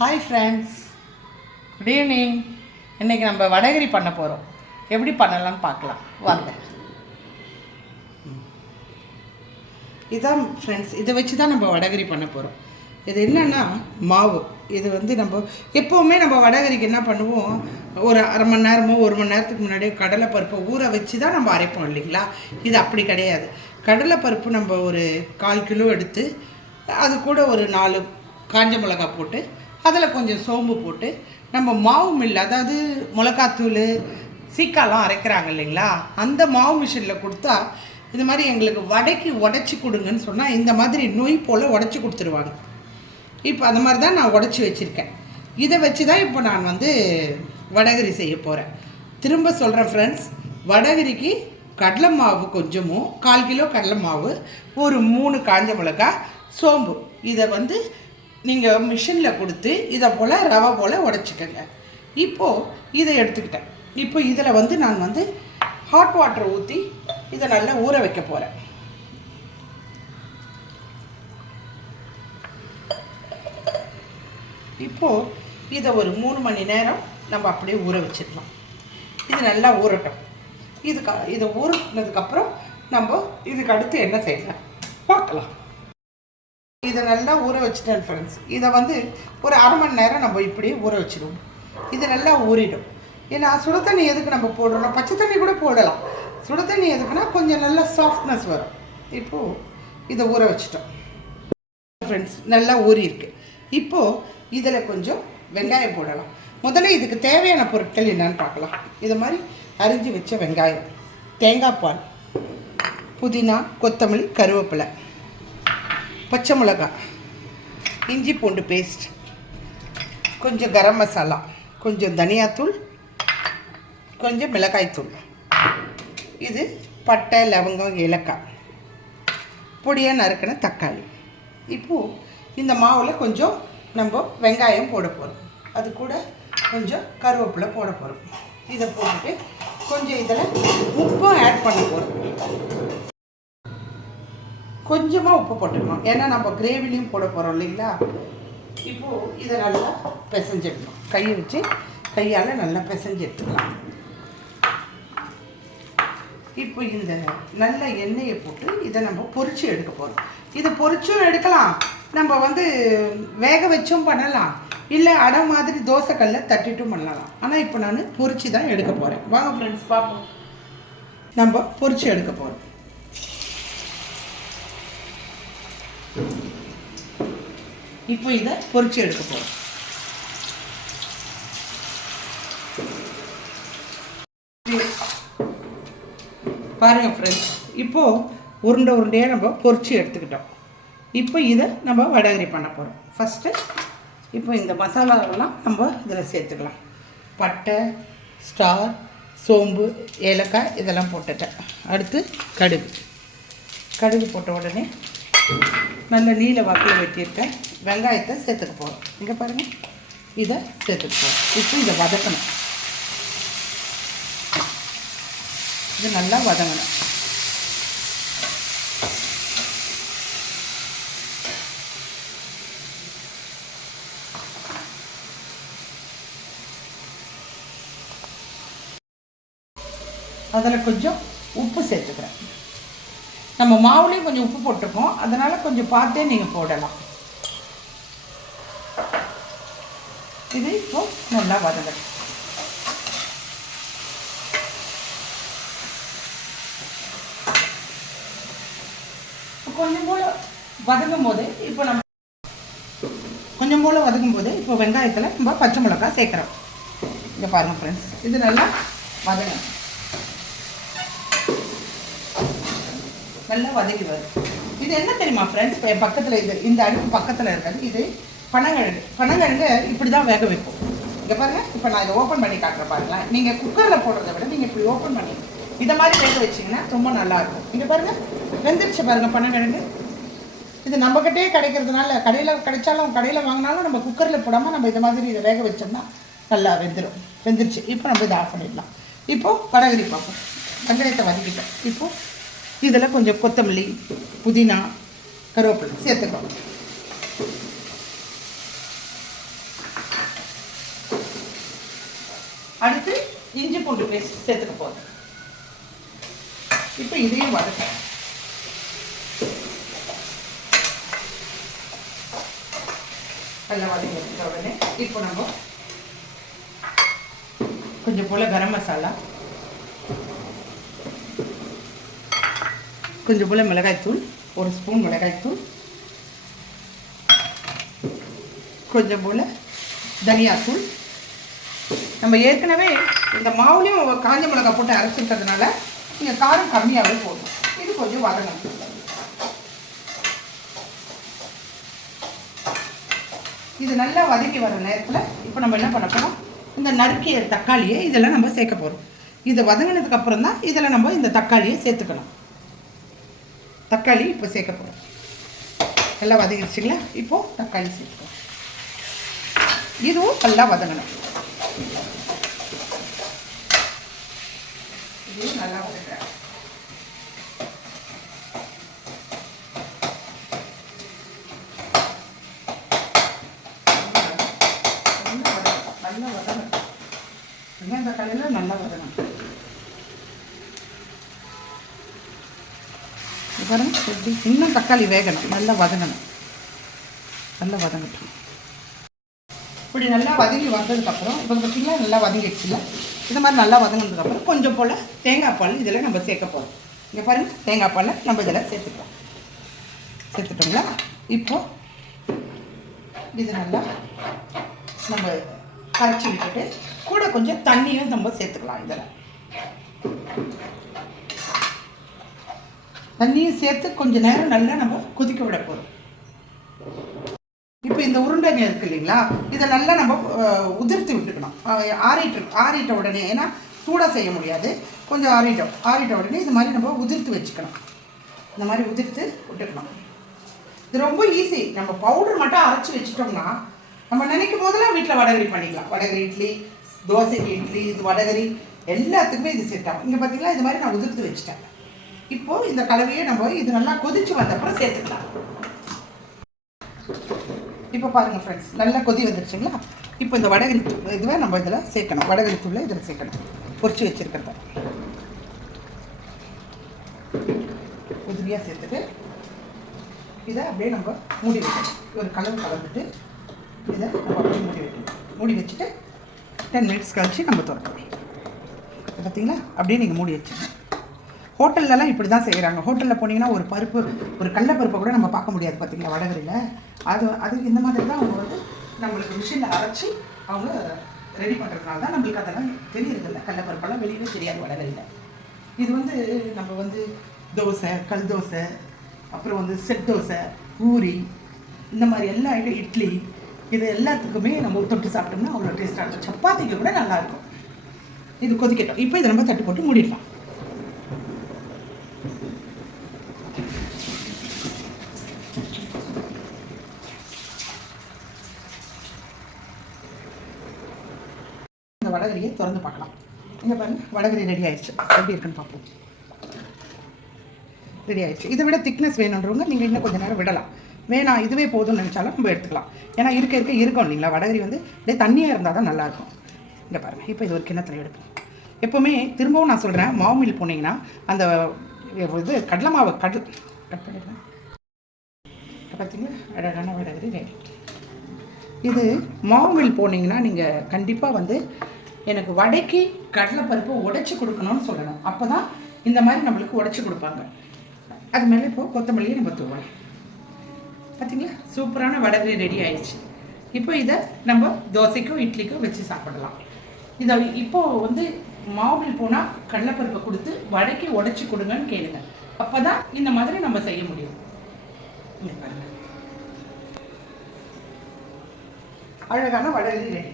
Hi friends, good evening. இன்றைக்கி நம்ம வடகரி பண்ண போகிறோம். எப்படி பண்ணலான்னு பார்க்கலாம் வாங்க. இதான் ஃப்ரெண்ட்ஸ், இதை வச்சு தான் நம்ம வடகரி பண்ண போகிறோம். இது என்னென்னா மாவு. இது நம்ம எப்போவுமே நம்ம வடகரிக்கு என்ன பண்ணுவோம், ஒரு அரை மணி நேரமோ ஒரு மணி நேரத்துக்கு முன்னாடியே கடலைப்பருப்பை ஊற வச்சு தான் நம்ம அரைப்போம் இல்லைங்களா. இது அப்படி கிடையாது. கடலைப்பருப்பு நம்ம ஒரு 1/4 கிலோ எடுத்து அது கூட ஒரு 4 காஞ்ச மிளகா போட்டு அதில் கொஞ்சம் சோம்பு போட்டு நம்ம மாவு மில், அதாவது மிளகாத்தூள் சீக்காலாம் அரைக்கிறாங்க இல்லைங்களா, அந்த மாவு மிஷினில் கொடுத்தா இது மாதிரி எங்களுக்கு வடைக்கு உடச்சி கொடுங்கன்னு சொன்னால் இந்த மாதிரி நொய் போல் உடச்சி கொடுத்துருவாங்க. இப்போ அந்த மாதிரி தான் நான் உடச்சி வச்சுருக்கேன். இதை வச்சு தான் இப்போ நான் வடகரி செய்ய போகிறேன். திரும்ப சொல்கிறேன் ஃப்ரெண்ட்ஸ், வடகரிக்கு கடலை மாவு கொஞ்சமும் 1/4 கிலோ கடலை மாவு, ஒரு 3 காஞ்ச மிளகா, சோம்பு, இதை நீங்கள் மிஷினில் கொடுத்து இதை போல் ரவை போல் உடச்சிக்கங்க. இப்போது இதை எடுத்துக்கிட்டேன். இப்போ இதில் நான் ஹாட் வாட்டர் ஊற்றி இதை நல்லா ஊற வைக்க போகிறேன். இப்போது இதை ஒரு 3 மணி நேரம் நம்ம அப்படியே ஊற வச்சிடலாம். இது நல்லா ஊறட்டும். இதை ஊறினதுக்கப்புறம் நம்ம இதுக்கு அடுத்து என்ன செய்யலாம் பார்க்கலாம். இதை நல்லா ஊற வச்சுட்டேன் ஃப்ரெண்ட்ஸ். இதை ஒரு அரை மணி நேரம் நம்ம இப்படியே ஊற வச்சிடுவோம். இது நல்லா ஊறிடும். ஏன்னா சுடு தண்ணி எதுக்கு நம்ம போடுறோம், பச்சை தண்ணி கூட போடலாம். சுடு தண்ணி எதுக்குன்னா கொஞ்சம் நல்லா சாஃப்ட்னஸ் வரும். இப்போது இதை ஊற வச்சிட்டோம் ஃப்ரெண்ட்ஸ், நல்லா ஊறி இருக்கு. இப்போது இதில் கொஞ்சம் வெங்காயம் போடலாம். முதல்ல இதுக்கு தேவையான பொருட்கள் என்னன்னு பார்க்கலாம். இது மாதிரி அரிஞ்சு வச்ச வெங்காயம், தேங்காய் பால், புதினா, கொத்தமல்லி, கருவேப்பிலை, பச்சை மிளகாய், இஞ்சி பூண்டு பேஸ்ட், கொஞ்சம் கரம் மசாலா, கொஞ்சம் தனியாத்தூள், கொஞ்சம் மிளகாய்த்தூள், இது பட்டை, லவங்கம், ஏலக்காய், பொடியாக நறுக்கின தக்காளி. இப்போது இந்த மாவில் கொஞ்சம் நம்ம வெங்காயம் போட போகிறோம். அது கூட கொஞ்சம் கருவேப்பிலை போட போகிறோம். இதை போட்டுட்டு கொஞ்சம் இதில் உப்பும் ஆட் பண்ண போகிறோம். கொஞ்சமாக உப்பு போட்டுக்கணும், ஏன்னா நம்ம கிரேவிலையும் போட போகிறோம் இல்லைங்களா. இப்போது இதை நல்லா பிசைஞ்சிடணும். கையை வச்சு கையால் நல்லா பிசைஞ்சு எடுத்துக்கலாம். இப்போ இந்த நல்ல எண்ணெயை போட்டு இதை நம்ம பொரிச்சு எடுக்க போகிறோம். இதை பொரிச்சும் எடுக்கலாம், நம்ம வேக வச்சும் பண்ணலாம், இல்லை அடை மாதிரி தோசைக்கல்ல தட்டிட்டும் பண்ணலாம். ஆனால் இப்போ நான் பொரிச்சு தான் எடுக்க போகிறேன். வாங்க ஃப்ரெண்ட்ஸ் பார்ப்போம். நம்ம பொரிச்சு எடுக்க போகிறோம். இப்போ இதை பொரிச்சு எடுக்க போகிறோம். பாருங்க ஃப்ரெண்ட்ஸ், இப்போது உருண்டையாக நம்ம பொரிச்சு எடுத்துக்கிட்டோம். இப்போ இதை நம்ம வடகரி பண்ண போகிறோம். ஃபஸ்ட்டு இப்போ இந்த மசாலாவெல்லாம் நம்ம இதில் சேர்த்துக்கலாம். பட்டை, ஸ்டார், சோம்பு, ஏலக்காய் இதெல்லாம் போட்டுட்டேன். அடுத்து கடுகு போட்ட உடனே நல்ல நீல வாக்கில் வெட்டியிருக்கேன் வெங்காயத்தை சேர்த்துக்க போகிறோம். இங்கே பாருங்கள், இதை சேர்த்துக்க போகிறோம். இப்போ இதை வதக்கணும். இது நல்லா வதங்கணும். அதில் கொஞ்சம் உப்பு சேர்த்துக்கிறேன். நம்ம மாவுலேயும் கொஞ்சம் உப்பு போட்டிருக்கோம், அதனால் கொஞ்சம் பார்த்தே நீங்கள் போடலாம். இது இப்போ நல்லா வதங்கணும். கொஞ்சம் போல் வதங்கும் போது இப்போ வெங்காயத்தில் நம்ம பச்சை மிளகாய் சேர்க்குறோம். இங்கே பாருங்கள் ஃப்ரெண்ட்ஸ், இது நல்லா வதங்கணும். நல்லா வதக்கி வரும். இது என்ன தெரியுமா ஃப்ரெண்ட்ஸ், இப்போ என் பக்கத்தில் இந்த அடுப்பு பக்கத்தில் இருக்கிறது இது பனங்கிழங்கு இப்படி தான் வேக வைப்போம். இங்கே பாருங்கள், இப்போ நான் இதை ஓப்பன் பண்ணி காட்டுறேன் பாருங்களேன். நீங்கள் குக்கரில் போடுறத விட நீங்கள் இப்படி ஓப்பன் பண்ணி இதை மாதிரி வேக வச்சிங்கன்னா ரொம்ப நல்லாயிருக்கும். இங்கே பாருங்கள், வெந்துருச்சு பாருங்கள் பனங்கிழங்கு. இது நம்மக்கிட்டே கிடைக்கிறதுனால கடையில் வாங்கினாலும் நம்ம குக்கரில் போடாமல் நம்ம இது மாதிரி இதை வேக வச்சோம்னா நல்லா வெந்துருச்சு. இப்போ நம்ம இதை ஆஃப் பண்ணிடலாம். இப்போது வடகரி பார்ப்போம். வெங்காயத்தை வதக்கிட்டோம். இப்போது இதில் கொஞ்சம் கொத்தமல்லி, புதினா, கருவேப்பிலை சேர்த்துக்கலாம். அடுத்து இஞ்சி பூண்டு பேஸ்ட் சேர்த்துக்க போதும். இப்போ இதையும் வதக்க நல்லா வதங்கி வச்சுக்க உடனே இப்போ நம்ம கொஞ்சம் போல் கரம் மசாலா, கொஞ்சம் போல் மிளகாய்த்தூள், 1 ஸ்பூன் மிளகாய்த்தூள், கொஞ்சம் போல் தனியாத்தூள். நம்ம ஏற்கனவே இந்த மாவுலேயும் காஞ்ச மிளகாய் போட்டு அரைச்சிருக்கிறதுனால நீங்கள் காரம் கம்மியாகவே போடணும். இது கொஞ்சம் வதங்கணும். இது நல்லா வதக்கி வர நேரத்தில் இப்போ நம்ம என்ன பண்ண போகிறோம், இந்த நறுக்கிய தக்காளியை இதெல்லாம் நம்ம சேர்க்க போகிறோம். இதை வதங்கினதுக்கு அப்புறம் தான் இதில் நம்ம இந்த தக்காளியை சேர்த்துக்கணும். தக்காளி இப்போ சேர்க்க போகிறோம். நல்லா வதங்கிடுச்சிங்களா? இப்போது தக்காளி சேர்த்துக்கணும். இதுவும் நல்லா வதங்கணும். இதுவும் நல்லா வதங்குறேன். நல்லா வதங்கணும். வெங்காயம் தக்காளியில் நல்லா வதங்கணும். பாருங்க எப்படி இன்னும் தக்காளி வேகணும், நல்லா வதங்கணும். நல்லா வதங்கட்டும். இப்படி நல்லா வதங்கி வந்ததுக்கப்புறம் இப்போ பார்த்திங்களா நல்லா வதங்கிடுச்சுல. இது மாதிரி நல்லா வதங்கினதுக்கப்புறம் கொஞ்சம் போல் தேங்காய் பால் இதில் நம்ம சேர்க்க போகிறோம். இங்கே பாருங்கள், தேங்காய் பாலை நம்ம இதில் சேர்த்துட்டோங்களா? இப்போது இது நல்லா நம்ம கரைச்சி விட்டுட்டு கூட கொஞ்சம் தண்ணியும் நம்ம சேர்த்துக்கலாம். இதில் தண்ணியும் சேர்த்து கொஞ்சம் நேரம் நல்லா நம்ம கொதிக்க விட போகிறோம். இப்போ இந்த உருண்டைங்க இருக்குது இல்லைங்களா, இதை நல்லா நம்ம உதிர்த்து விட்டுக்கணும். ஆறிட்ட உடனே, ஏன்னா சூடாக செய்ய முடியாது, கொஞ்சம் ஆறிட்ட உடனே இது மாதிரி நம்ம உதிர்த்து வச்சுக்கணும். இந்த மாதிரி உதிர்த்து விட்டுக்கணும். இது ரொம்ப ஈஸி. நம்ம பவுடர் மட்டும் அரைச்சி வச்சுட்டோம்னா நம்ம நினைக்கும் போதெல்லாம் வீட்டில் வடகரி பண்ணிக்கலாம். வடகரி இட்லி, தோசைக்கு இட்லி, இது வடகரி எல்லாத்துக்குமே இது செட் ஆகும். இங்கே பார்த்தீங்களா இது மாதிரி நான் உதிர்த்து வச்சுட்டேன். இப்போது இந்த கலவையை நம்ம இது நல்லா கொதிச்சு வந்த அப்புறம் சேர்த்துக்கலாம். இப்போ பாருங்கள் ஃப்ரெண்ட்ஸ், நல்லா கொதி வந்துடுச்சுங்களா? இப்போ இந்த வடகரி இதுவே நம்ம இதில் சேர்க்கணும். வடகரி தூளை இதில் சேர்க்கணும். பொரிச்சு வச்சுருக்கிறத உதிரியாக சேர்த்துட்டு இதை அப்படியே நம்ம மூடி வைக்கணும். ஒரு கலந்துட்டு இதை நம்ம அப்படியே மூடி வைக்கணும். மூடி வச்சுட்டு 10 மினிட்ஸ் கழிச்சு நம்ம திறக்கலாம். பார்த்தீங்களா, அப்படியே நீங்கள் மூடி வச்சுக்கணும். ஹோட்டல்லலாம் இப்படி தான் செய்கிறாங்க. ஹோட்டலில் போனீங்கன்னா ஒரு கடலைப்பருப்பை கூட நம்ம பார்க்க முடியாது. பார்த்தீங்களா வடகரியில் அது இந்த மாதிரி தான் அவங்க வந்து நம்மளுக்கு மிஷினில் அரைச்சி அவங்க ரெடி பண்ணுறதுனால தான் நம்மளுக்கு அதெல்லாம் தெரியறதில்ல. கடலைப்பருப்பெல்லாம் வெளியவே தெரியாது வடகரியில். இது வந்து நம்ம வந்து தோசை, கல் தோசை, அப்புறம் வந்து செட் தோசை, பூரி, இந்த மாதிரி எல்லா ஐட்டம், இட்லி, இது எல்லாத்துக்குமே நம்ம தொட்டு சாப்பிட்டோம்னா அவ்வளோ டேஸ்ட்டாக இருக்கும். சப்பாத்திக்கு கூட நல்லாயிருக்கும். இது கொதிக்கட்டும். இப்போ இதை நம்ம தட்டு போட்டு மூடிடலாம். இந்த வடகரியை திறந்து பார்க்கலாம். இங்கே பாருங்கள், வடகரி ரெடி ஆயிடுச்சு. எப்படி இருக்குன்னு பார்ப்போம். ரெடி ஆயிடுச்சு. இதை விட திக்னஸ் வேணுன்றவங்க நீங்கள் இன்னும் கொஞ்சம் நேரம் விடலாம். வேணாம் இதுவே போதும்னு நினச்சாலும் நம்ம எடுத்துக்கலாம். ஏன்னா இருக்கும் இல்லைங்களா, வடகரி வந்து அப்படியே தண்ணியாக இருந்தால் தான் நல்லாயிருக்கும். இங்கே பாருங்கள், இப்போ இது ஒரு கிண்ணத்தில் எடுப்போம். எப்போவுமே திரும்பவும் நான் சொல்கிறேன், மாவு மில் போனீங்கன்னா அந்த இது கடலை மாவு கட் பண்ணிடலாம். பார்த்தீங்களா, அழகான வடகரி ரெடி. இது மாவு மில் போனீங்கன்னா நீங்கள் கண்டிப்பாக வந்து எனக்கு வடைக்கு கடலைப்பருப்பு உடைச்சி கொடுக்கணும்னு சொல்லணும். அப்போ தான் இந்த மாதிரி நம்மளுக்கு உடைச்சி கொடுப்பாங்க. அது மேலே இப்போது கொத்தமல்லியை நம்ம தூவலாம். பார்த்தீங்களா, சூப்பரான வடகரி ரெடி ஆயிடுச்சு. இப்போ இதை நம்ம தோசைக்கும் இட்லிக்கும் வச்சு சாப்பிடலாம். இதை இப்போது வந்து மாவில் போனால் கடலைப்பருப்பை கொடுத்து வடைக்கு உடைச்சி கொடுங்கன்னு கேளுங்க. அப்போ தான் இந்த மாதிரி நம்ம செய்ய முடியும். அழகான வடகரி ரெடி.